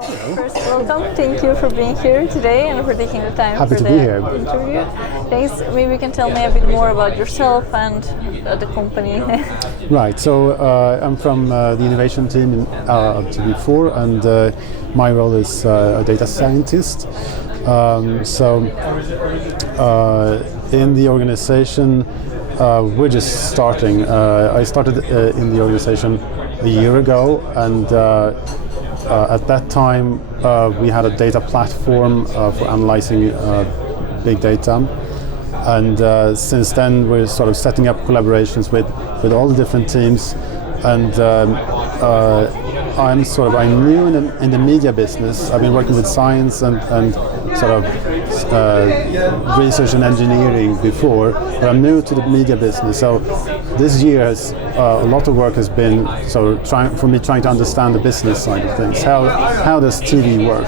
First, welcome. Thank you for being here today and for taking the time Happy for to the be here. interview. Thanks. Maybe you can tell me a bit more about yourself and the company. Right, so I'm from the innovation team in TV4, and my role is a data scientist. In the organization, we're just starting. I started in the organization a year ago, and at that time we had a data platform for analyzing big data. And since then, we're sort of setting up collaborations with all the different teams. And I'm new in the media business. I've been working with science and sort of research and engineering before, but I'm new to the media business. So this year, a lot of work has been trying to understand the business side of things. How does TV work?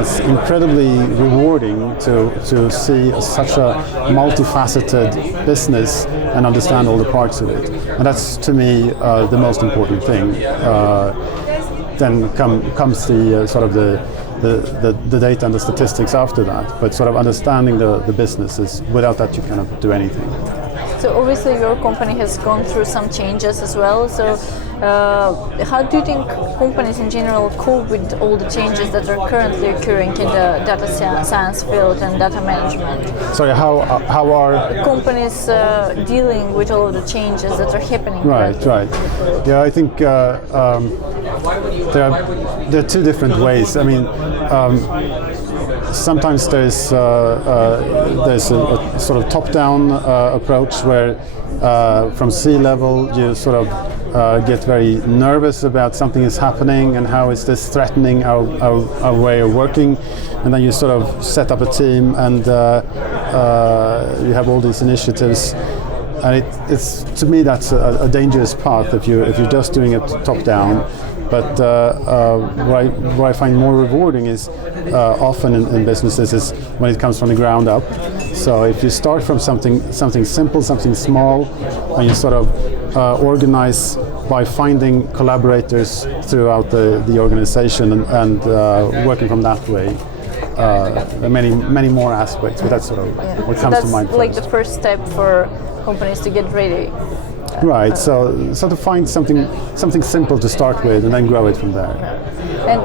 It's incredibly rewarding to see such a multifaceted business and understand all the parts of it. And that's, to me, the most important thing. Then comes the sort of the data and the statistics after that. But sort of understanding the business is, without that you cannot do anything. So obviously your company has gone through some changes as well. So how do you think companies in general cope with all the changes that are currently occurring in the data science field and data management? Sorry, how are companies dealing with all of the changes that are happening? Right. Yeah, I think there are two different ways. I mean, sometimes there's a sort of top-down approach where from C-level you sort of get very nervous about something is happening and how is this threatening our way of working, and then you sort of set up a team and you have all these initiatives. And it's to me that's a dangerous path if you're just doing it top-down. But what I find more rewarding is often in businesses is when it comes from the ground up. So if you start from something simple, something small, and you sort of organize by finding collaborators throughout the organization and working from that way. There are many more aspects, but that's sort of what comes to mind. That's like the first step for companies to get ready. Right. So to find something simple to start with, and then grow it from there. And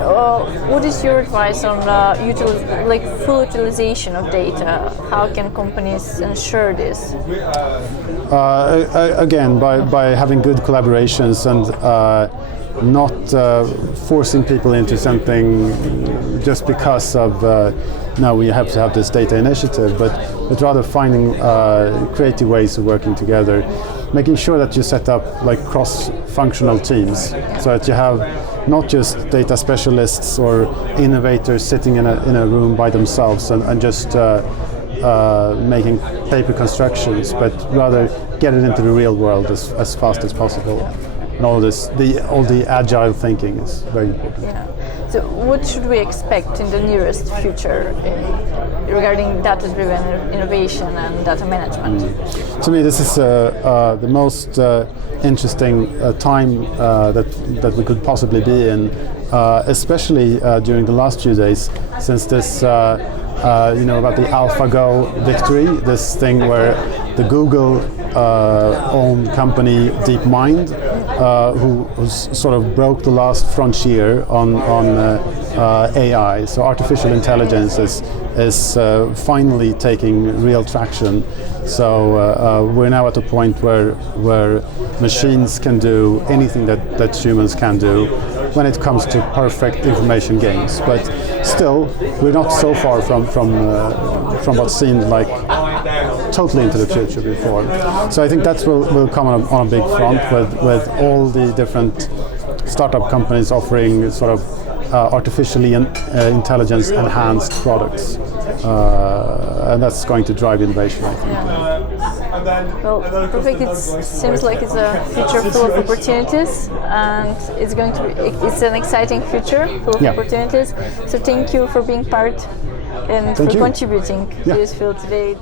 what is your advice on full utilization of data? How can companies ensure this? Again, by having good collaborations and not forcing people into something just because of now we have to have this data initiative, but rather finding creative ways of working together, making sure that you set up like cross-functional teams, so that you have not just data specialists or innovators sitting in a room by themselves and just making paper constructions, but rather get it into the real world as fast as possible. And all the agile thinking is very important. Yeah. So what should we expect in the nearest future regarding data-driven innovation and data management? To me, this is the most interesting time that we could possibly be in, especially during the last few days, since this, about the AlphaGo victory, this thing where the Google owned company DeepMind, who sort of broke the last frontier on AI. So artificial intelligence is finally taking real traction. So we're now at a point where machines can do anything that humans can do when it comes to perfect information games. But still, we're not so far from what seemed like totally into the future before. So I think that will come on a big front with all the different startup companies offering sort of artificially intelligence enhanced products, and that's going to drive innovation, I think. Yeah. Well, perfect. It seems like it's a future full of opportunities, and it's an exciting future full of opportunities. So thank you for being part and for contributing to this field today.